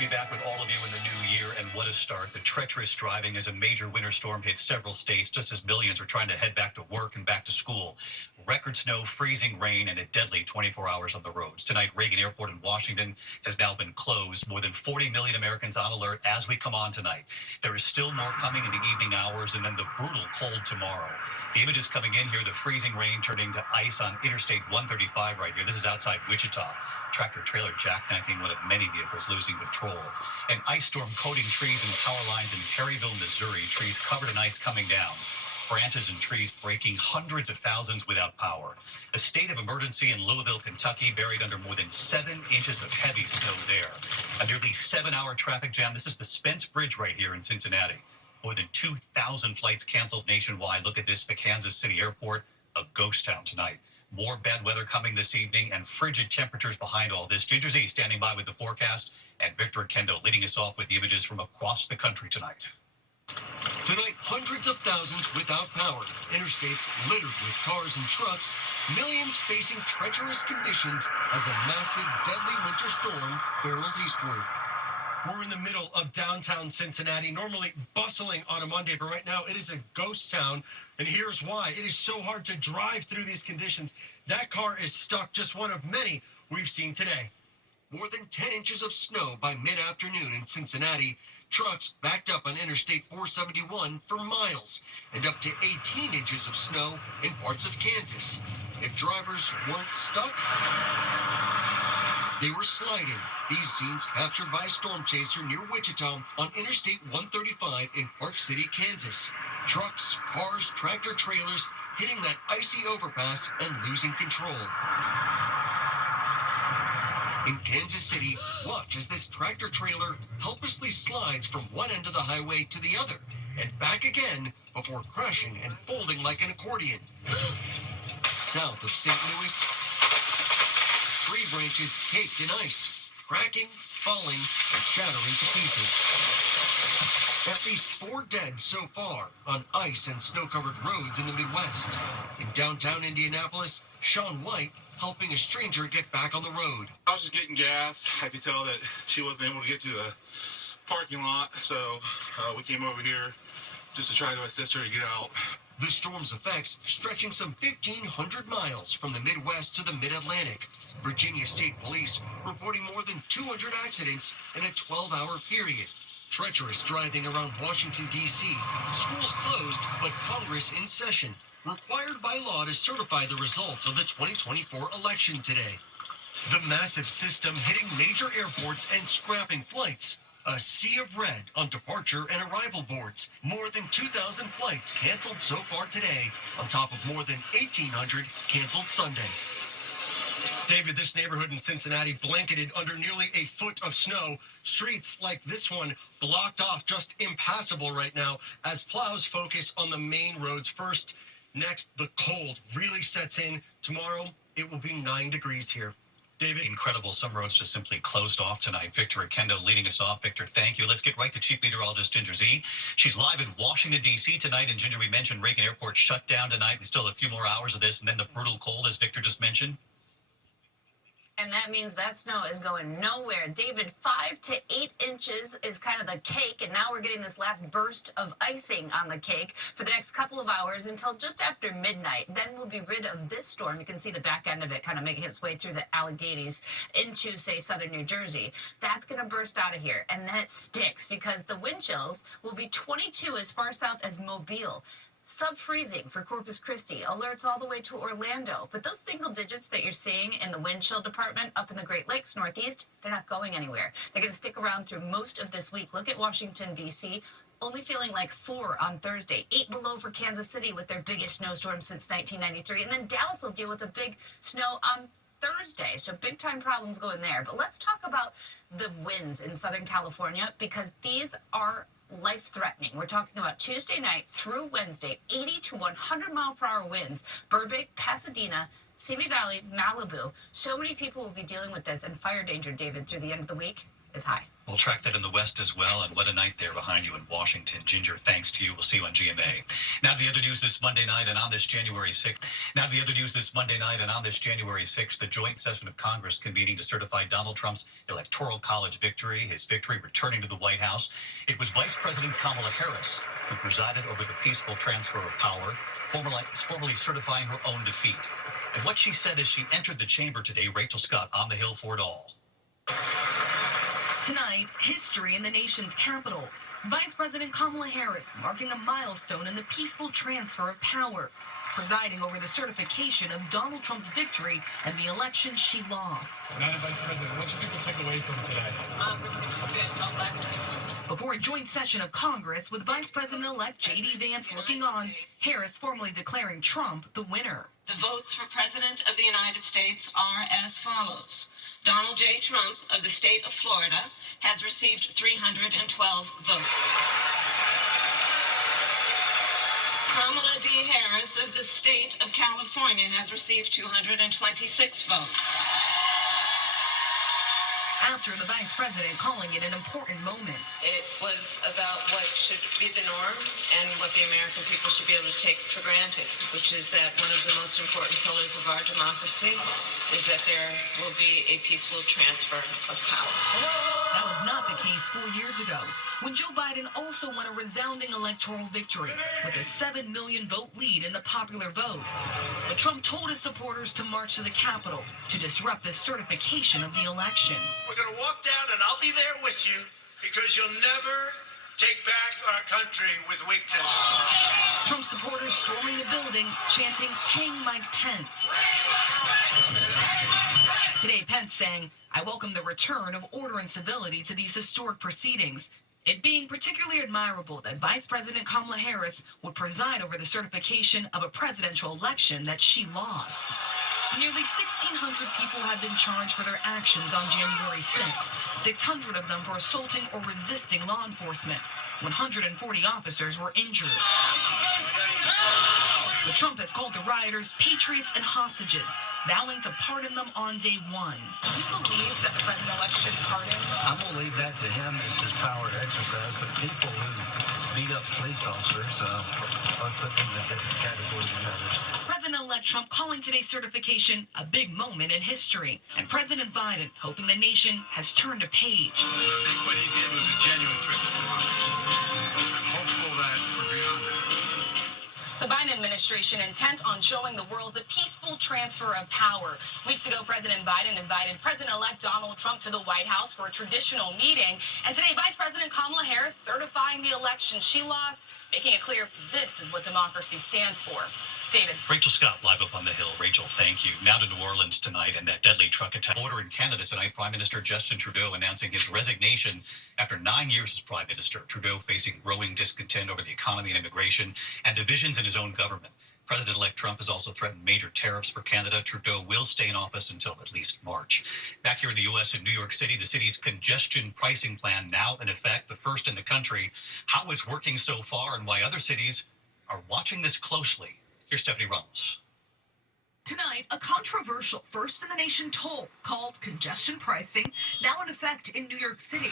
to be back with all of you in the new year, and what a start. The treacherous driving as a major winter storm hit several states just as millions are trying to head back to work and back to school. Record snow, freezing rain, and a deadly 24 hours on the roads. Tonight, Reagan Airport in Washington has now been closed. More than 40 million Americans on alert as we come on tonight. There is still more coming in the evening hours, and then the brutal cold tomorrow. The images coming in here, the freezing rain turning to ice on Interstate 135 right here. This is outside Wichita. Tractor trailer jackknifing one of many vehicles losing control. An ice storm coating trees and power lines in Perryville, Missouri. Trees covered in ice coming down. Branches and trees breaking, hundreds of thousands without power. A state of emergency in Louisville, Kentucky, buried under more than 7 inches of heavy snow there. A nearly 7-hour traffic jam. This is the Spence Bridge right here in Cincinnati. More than 2,000 flights canceled nationwide. Look at this, the Kansas City airport, a ghost town tonight. More bad weather coming this evening and frigid temperatures behind all this. Ginger Z standing by with the forecast, and Victor Kendo leading us off with the images from across the country tonight. Tonight, hundreds of thousands without power, interstates littered with cars and trucks, millions facing treacherous conditions as a massive, deadly winter storm barrels eastward. We're in the middle of downtown Cincinnati, normally bustling on a Monday, but right now it is a ghost town, and here's why. It is so hard to drive through these conditions. That car is stuck, just one of many we've seen today. More than 10 inches of snow by mid-afternoon in Cincinnati. Trucks backed up on Interstate 471 for miles, and up to 18 inches of snow in parts of Kansas. If drivers weren't stuck, they were sliding. These scenes captured by a storm chaser near Wichita on Interstate 135 in Park City, Kansas. Trucks, cars, tractor trailers hitting that icy overpass and losing control. In Kansas City, watch as this tractor trailer helplessly slides from one end of the highway to the other and back again before crashing and folding like an accordion. South of St. Louis, tree branches caked in ice, cracking, falling, and shattering to pieces. At least 4 dead so far on ice and snow-covered roads in the Midwest. In downtown Indianapolis, Sean White helping a stranger get back on the road. I was just getting gas. I could tell that she wasn't able to get to the parking lot, so we came over here just to try to assist her to get out. The storm's effects stretching some 1,500 miles from the Midwest to the Mid-Atlantic. Virginia State Police reporting more than 200 accidents in a 12-hour period. Treacherous driving around Washington, D.C. Schools closed, but Congress in session. Required by law to certify the results of the 2024 election today. The massive system hitting major airports and scrapping flights. A sea of red on departure and arrival boards. More than 2,000 flights canceled so far today, on top of more than 1,800 canceled Sunday. David, this neighborhood in Cincinnati blanketed under nearly a foot of snow. Streets like this one blocked off, just impassable right now, as plows focus on the main roads first. Next, the cold really sets in. Tomorrow, it will be 9 degrees here. David? Incredible. Some roads just simply closed off tonight. Victor Kendo leading us off. Victor, thank you. Let's get right to Chief Meteorologist Ginger Z. She's live in Washington, D.C. tonight. And Ginger, we mentioned Reagan Airport shut down tonight. We still have a few more hours of this. And then the brutal cold, as Victor just mentioned. And that means that snow is going nowhere. David, 5 to 8 inches is kind of the cake, and now we're getting this last burst of icing on the cake for the next couple of hours until just after midnight. Then we'll be rid of this storm. You can see the back end of it kind of making its way through the Alleghenies into, say, southern New Jersey. That's going to burst out of here, and then it sticks because the wind chills will be 22 as far south as Mobile. Sub-freezing for Corpus Christi, alerts all the way to Orlando. But those single digits that you're seeing in the wind chill department up in the Great Lakes Northeast, they're not going anywhere. They're going to stick around through most of this week. Look at Washington, D.C., only feeling like 4 on Thursday, 8 below for Kansas City with their biggest snowstorm since 1993. And then Dallas will deal with a big snow on Thursday, so big-time problems going there. But let's talk about the winds in Southern California because these are life-threatening. We're talking about Tuesday night through Wednesday, 80 to 100-mile-per-hour winds. Burbank, Pasadena, Simi Valley, Malibu. So many people will be dealing with this and fire danger, David, through the end of the week. is high. We'll track that in the West as well. And what a night there behind you in Washington. Ginger, thanks to you. We'll see you on GMA. Now to the other news this Monday night and on this January 6th. Now to the other news this Monday night and on this January 6th, the joint session of Congress convening to certify Donald Trump's Electoral College victory, his victory returning to the White House. It was Vice President Kamala Harris who presided over the peaceful transfer of power, formally certifying her own defeat. And what she said as she entered the chamber today, Rachel Scott on the Hill for it all. Tonight, history in the nation's capital. Vice President Kamala Harris marking a milestone in the peaceful transfer of power, presiding over the certification of Donald Trump's victory and the election she lost. Madam Vice President, what should people take away from today? Before a joint session of Congress with Vice President-elect J.D. Vance looking on, Harris formally declaring Trump the winner. The votes for President of the United States are as follows. Donald J. Trump of the state of Florida has received 312 votes. Kamala D. Harris of the state of California has received 226 votes. After the vice president calling it an important moment. It was about what should be the norm and what the American people should be able to take for granted, which is that one of the most important pillars of our democracy is that there will be a peaceful transfer of power. That was not the case 4 years ago, when Joe Biden also won a resounding electoral victory with a 7 million vote lead in the popular vote. But Trump told his supporters to march to the Capitol to disrupt the certification of the election. We're going to walk down and I'll be there with you because you'll never take back our country with weakness. Trump supporters storming the building, chanting, "Hang Mike Pence." Today, Pence saying, "I welcome the return of order and civility to these historic proceedings," it being particularly admirable that Vice President Kamala Harris would preside over the certification of a presidential election that she lost. Nearly 1,600 people have been charged for their actions on January 6th, 600 of them for assaulting or resisting law enforcement. 140 officers were injured. But Trump has called the rioters patriots and hostages, vowing to pardon them on day one. Do you believe that the president-elect should pardon? I'm going to leave that to him. It's his power to exercise. But people who beat up police officers are put in a different category than others. President-elect Trump calling today's certification a big moment in history. And President Biden hoping the nation has turned a page. I think what he did was a genuine threat to democracy. I'm hopeful that we're beyond that. The Biden administration intent on showing the world the peaceful transfer of power. Weeks ago, President Biden invited President-elect Donald Trump to the White House for a traditional meeting. And today, Vice President Kamala Harris certifying the election she lost, making it clear this is what democracy stands for. David. Rachel Scott live up on the Hill. Rachel, thank you. Now to New Orleans tonight and that deadly truck attack. Border in Canada tonight, Prime Minister Justin Trudeau announcing his resignation after 9 years as Prime Minister. Trudeau facing growing discontent over the economy and immigration and divisions in his own government. President-elect Trump has also threatened major tariffs for Canada. Trudeau will stay in office until at least March. Back here in the U.S. in New York City, the city's congestion pricing plan now in effect, the first in the country. How it's working so far and why other cities are watching this closely. Here's Stephanie Ramos. Tonight, a controversial first-in-the-nation toll called congestion pricing, now in effect in New York City.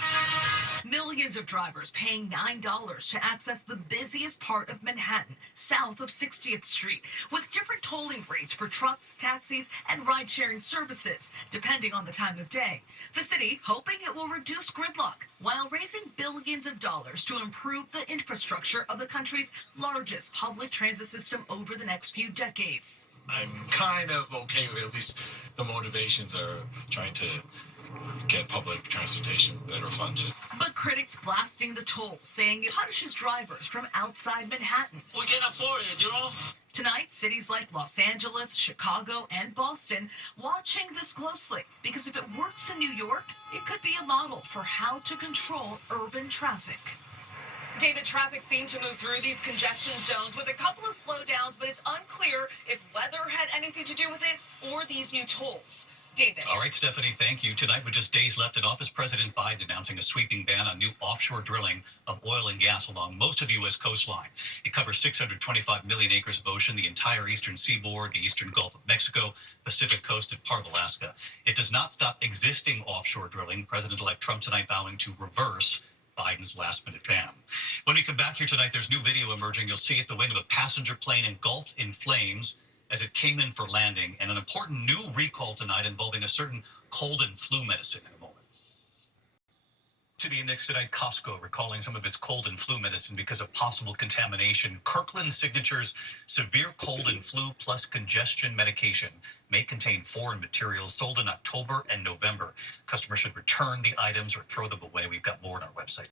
Millions of drivers paying $9 to access the busiest part of Manhattan, south of 60th Street, with different tolling rates for trucks, taxis, and ride-sharing services, depending on the time of day. The city hoping it will reduce gridlock while raising billions of dollars to improve the infrastructure of the country's largest public transit system over the next few decades. I'm kind of okay with at least the motivations are trying to get public transportation better funded. But critics blasting the toll, saying it punishes drivers from outside Manhattan. We can afford it, you know? Tonight, cities like Los Angeles, Chicago, and Boston watching this closely, because if it works in New York, it could be a model for how to control urban traffic. David, traffic seemed to move through these congestion zones with a couple of slowdowns, but it's unclear if weather had anything to do with it or these new tolls. David. All right, Stephanie, thank you. Tonight, with just days left in office, President Biden announcing a sweeping ban on new offshore drilling of oil and gas along most of the U.S. coastline. It covers 625 million acres of ocean, the entire eastern seaboard, the eastern Gulf of Mexico, Pacific coast, and part of Alaska. It does not stop existing offshore drilling. President-elect Trump tonight vowing to reverse Biden's last-minute ban. When we come back here tonight, there's new video emerging. You'll see at the wing of a passenger plane engulfed in flames as it came in for landing, and an important new recall tonight involving a certain cold and flu medicine in a moment. To the index tonight, Costco recalling some of its cold and flu medicine because of possible contamination. Kirkland Signature's severe cold and flu plus congestion medication may contain foreign materials sold in October and November. Customers should return the items or throw them away. We've got more on our website.